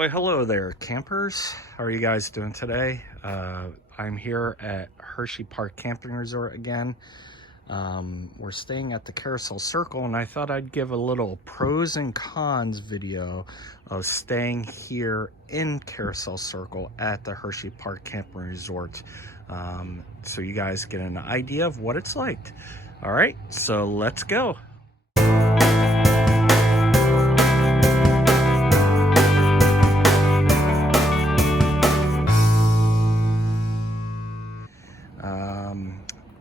Well, hello there, campers. How are you guys doing today? I'm here at Hersheypark Camping Resort again. We're staying at the Carousel Circle, and I thought I'd give a little pros and cons video of staying here in Carousel Circle at the Hersheypark Camping Resort, so you guys get an idea of what it's like. All right, so let's go.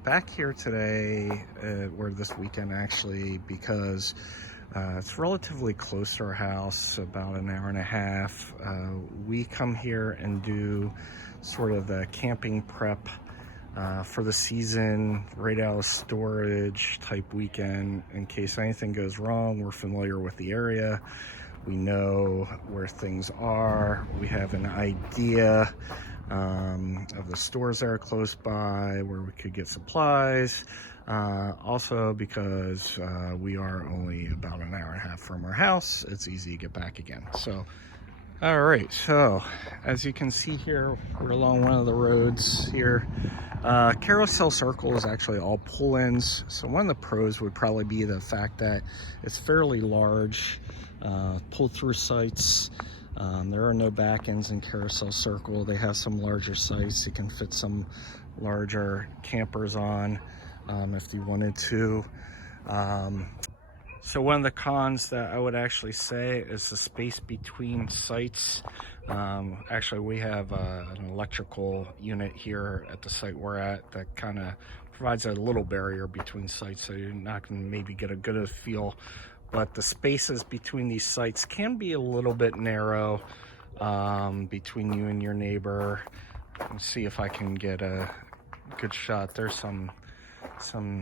Back here today, or this weekend actually, because it's relatively close to our house, about an hour and a half. We come here and do sort of the camping prep for the season, right out of storage type weekend. In case anything goes wrong, we're familiar with the area. We know where things are. We have an idea of the stores that are close by, where we could get supplies. Also, because we are only about an hour and a half from our house, it's easy to get back again. So, all right. So, as you can see here, we're along one of the roads here. Carousel Circle is actually all pull-ins. So one of the pros would probably be the fact that it's fairly large, pull-through sites. There are no back ends in Carousel Circle. They have some larger sites you can fit some larger campers on if you wanted to. So one of the cons that I would actually say is the space between sites. Actually, we have an electrical unit here at the site we're at that kind of provides a little barrier between sites, so you're not going to maybe get a good feel. But the spaces between these sites can be a little bit narrow between you and your neighbor. Let's see if I can get a good shot. There's some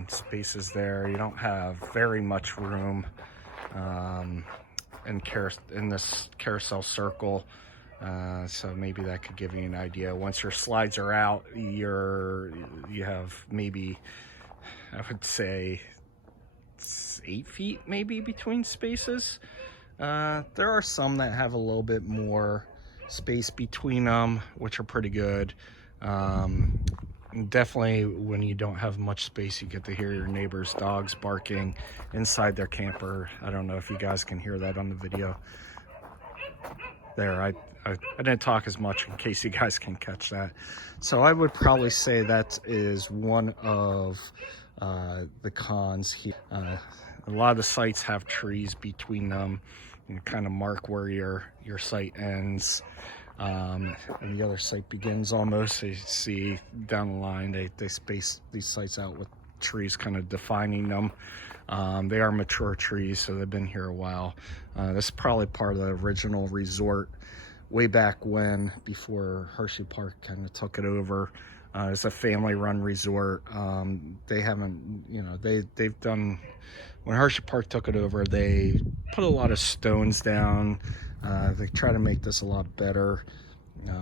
spaces there. You don't have very much room in this Carousel Circle. So maybe that could give you an idea. Once your slides are out, you have maybe, I would say, 8 feet maybe between spaces. There are some that have a little bit more space between them, which are pretty good. Definitely when you don't have much space, you get to hear your neighbor's dogs barking inside their camper. I don't know if you guys can hear that on the video there. I didn't talk as much in case you guys can catch that. So I would probably say that is one of the cons here. A lot of the sites have trees between them and kind of mark where your site ends and the other site begins almost. So you see down the line they space these sites out with trees kind of defining them. They are mature trees, so they've been here a while. This is probably part of the original resort way back when, before Hersheypark kind of took it over. It's a family-run resort. They haven't, they've done, when Hersheypark took it over, they put a lot of stones down. They try to make this a lot better.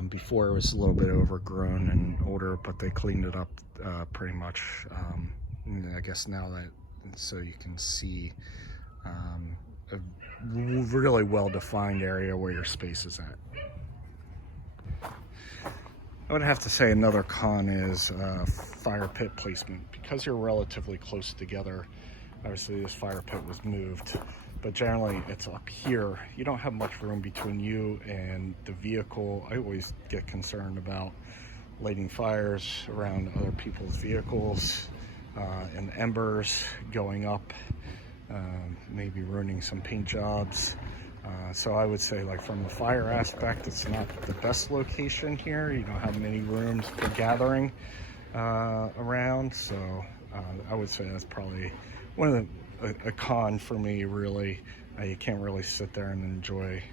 Before it was a little bit overgrown and older, but they cleaned it up pretty much. I guess now that, so you can see a really well-defined area where your space is at. I would have to say another con is fire pit placement. Because you're relatively close together, obviously this fire pit was moved, but generally it's up here. You don't have much room between you and the vehicle. I always get concerned about lighting fires around other people's vehicles and embers going up, maybe ruining some paint jobs. So I would say, like, from the fire aspect, it's not the best location here. You don't have many rooms for gathering around. So I would say that's probably one of a con for me, really. You can't really sit there and enjoy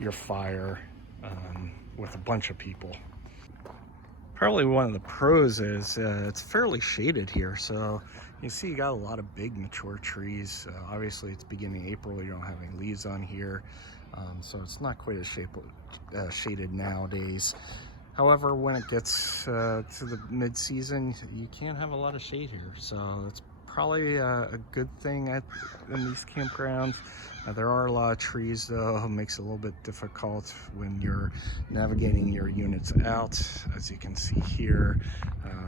your fire with a bunch of people. Probably one of the pros is it's fairly shaded here. So you see you got a lot of big mature trees. Obviously it's beginning April, you don't have any leaves on here. So it's not quite as shaded nowadays. However, when it gets to the mid-season, you can't have a lot of shade here. So it's probably a good thing in these campgrounds. There are a lot of trees though. It makes it a little bit difficult when you're navigating your units out. As you can see here,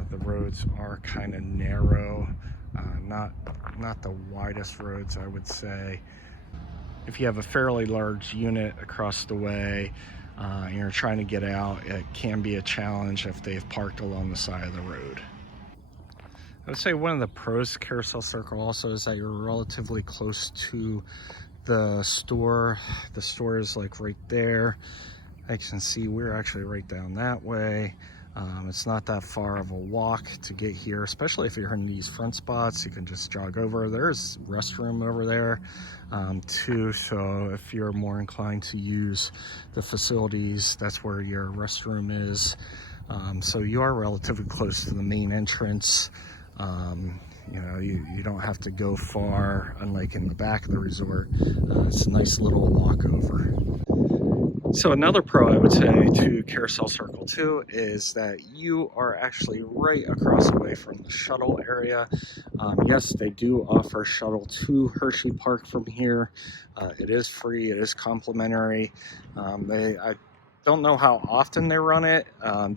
the roads are kind of narrow, not the widest roads, I would say. If you have a fairly large unit across the way and you're trying to get out, it can be a challenge if they've parked along the side of the road. I would say one of the pros to Carousel Circle also is that you're relatively close to the store. The store is like right there. As you can see, we're actually right down that way. It's not that far of a walk to get here, especially if you're in these front spots. You can just jog over. There's restroom over there too, so if you're more inclined to use the facilities, that's where your restroom is. So you are relatively close to the main entrance. You know, you don't have to go far, unlike in the back of the resort. It's a nice little walkover. So another pro I would say to Carousel Circle too is that you are actually right across the way from the shuttle area. Yes, they do offer shuttle to Hersheypark from here. It is free, it is complimentary. I don't know how often they run it.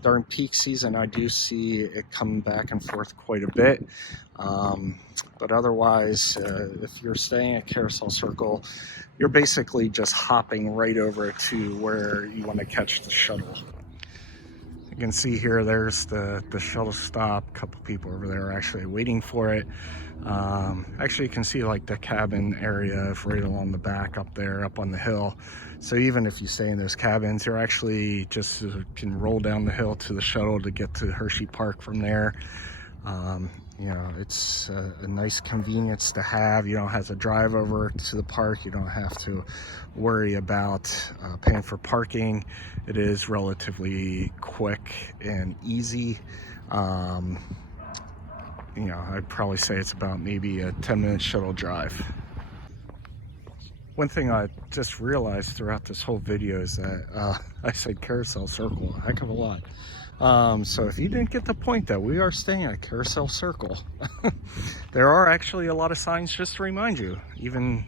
During peak season, I do see it come back and forth quite a bit. But otherwise, if you're staying at Carousel Circle, you're basically just hopping right over to where you want to catch the shuttle. You can see here, there's the shuttle stop. A couple people over there are actually waiting for it. Actually, you can see like the cabin area right along the back up there, up on the hill. So even if you stay in those cabins, you're actually just can roll down the hill to the shuttle to get to Hersheypark from there. You know, it's a nice convenience to have. You don't have to drive over to the park. You don't have to worry about paying for parking. It is relatively quick and easy. You know, I'd probably say it's about maybe a 10-minute shuttle drive. One thing I just realized throughout this whole video is that I said Carousel Circle a heck of a lot. So if you didn't get the point that we are staying at Carousel Circle, there are actually a lot of signs just to remind you, even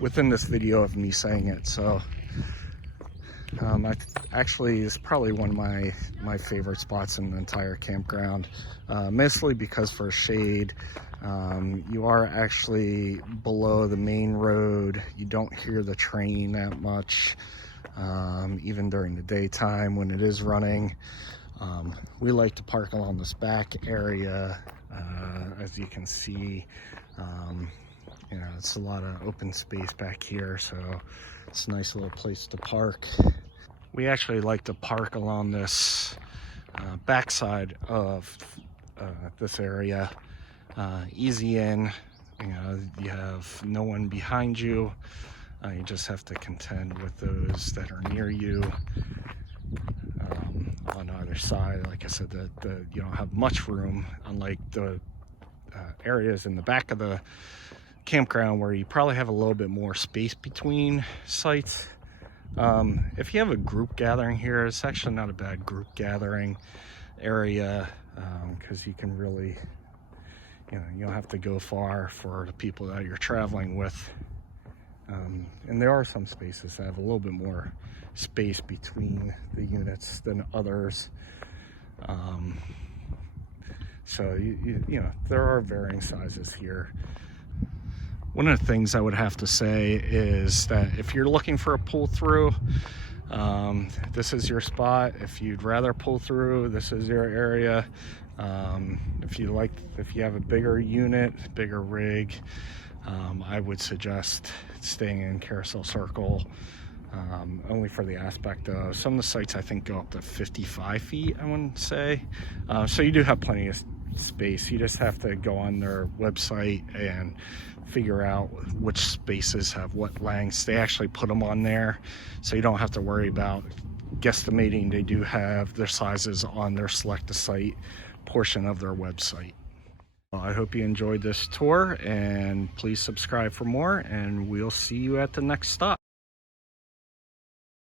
within this video of me saying it. So actually is probably one of my favorite spots in the entire campground, mostly because for shade, you are actually below the main road. You don't hear the train that much. Even during the daytime when it is running. We like to park along this back area. As you can see, you know, it's a lot of open space back here, so it's a nice little place to park. We actually like to park along this backside of this area. Easy in, you know, you have no one behind you. You just have to contend with those that are near you. On either side, like I said, you don't have much room, unlike the areas in the back of the campground where you probably have a little bit more space between sites. If you have a group gathering here, it's actually not a bad group gathering area, because you can really, you know, you don't have to go far for the people that you're traveling with. And there are some spaces that have a little bit more space between the units than others. So, you know, there are varying sizes here. One of the things I would have to say is that if you're looking for a pull through, this is your spot. If you'd rather pull through, this is your area. If you have a bigger unit, bigger rig, I would suggest staying in Carousel Circle, only for the aspect of some of the sites I think go up to 55 feet, I want to say. So you do have plenty of space. You just have to go on their website and figure out which spaces have what lengths. They actually put them on there, so you don't have to worry about guesstimating. They do have their sizes on their select a site portion of their website. I hope you enjoyed this tour, and please subscribe for more, and we'll see you at the next stop.